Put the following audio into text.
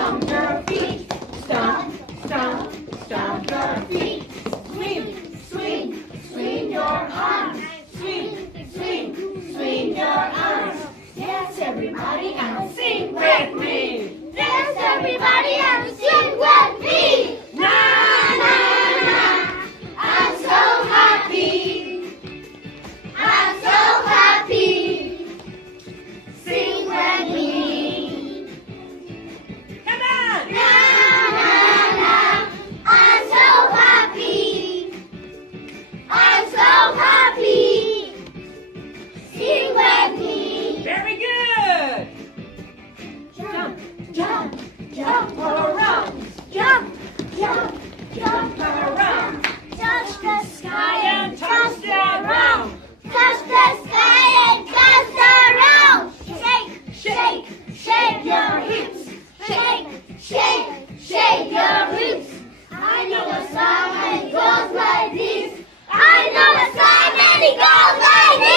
stomp your feet. Stomp, stomp, stomp your feet. Swing, swing, swing your arms. Swing, swing, swing your arms. Dance everybody and sing with me. Dance everybody and sing with me. Na na na, I'm so happy. I'm so happy. Sing with me. come on. Na na na. I'm so happy. I'm so happy. Sing with me. Very good. Jump, jump, jump around. Jump, jump, Jump around. touch the sky And toss the ground. touch the sky and touch the ground. Shake, Shake, shake your hips. Shake, shake, shake your hips. I know the song and it goes like this. I know the song and it goes like this.